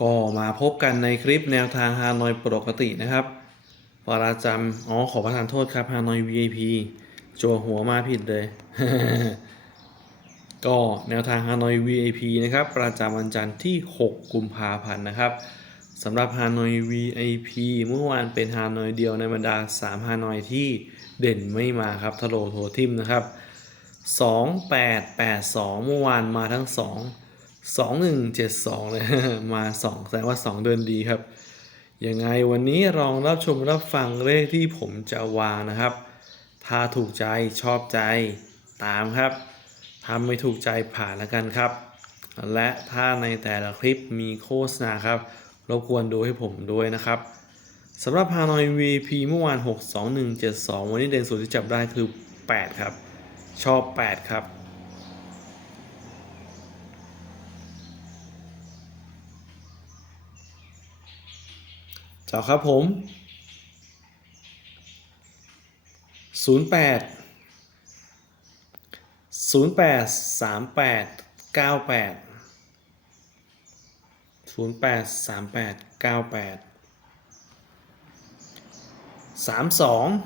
ก็มาพบกันในคลิปแนวทางฮานอยปกตินะครับประจำอ๋อขอประทานโทษครับฮานอย VIP จัวหัวมาผิดเลย ก็แนวทางฮานอย VIP นะครับ ประจำวันจันทร์ที่ 6 กุมภาพันธ์นะครับสำหรับฮานอย VIP เมื่อวานเป็นฮานอยเดียวในบรรดา 3ฮานอยที่เด่นไม่มาครับทะโลโททิมนะครับ 2882 เมื่อวานมาทั้ง 2 2172เจ็ดสองเลยมา2แสดงว่า2เดินดีครับ ยังไงวันนี้ลองรับชมรับฟังเลขที่ผมจะวางนะครับ ถ้าถูกใจชอบใจตามครับถ้าไม่ถูกใจผ่านแล้วกันครับ และถ้าในแต่ละคลิปมีโฆษณาครับรบกวนดูให้ผมด้วยนะครับสำหรับฮานอย VP เมื่อวาน 62172 วันนี้เด่นสุดที่จับได้คือ 8 ครับ ชอบ 8 ครับ เจ้าครับผม 08 08 38 98 08 38 98 32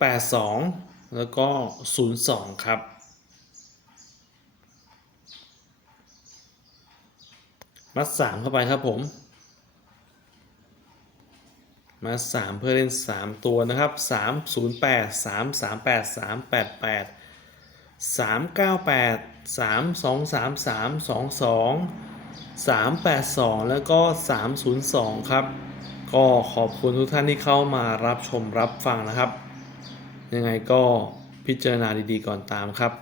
82 แล้วก็ 02 ครับมัด3เข้าไปครับผม มา 3 เพื่อเล่น 3 ตัวนะครับ 308 3383 88 398 3233 22 382 แล้วก็ 302 ครับ ก็ขอบคุณทุกท่านที่เข้ามารับชมรับฟังนะครับ ยังไงก็พิจารณาดีๆก่อนตามครับ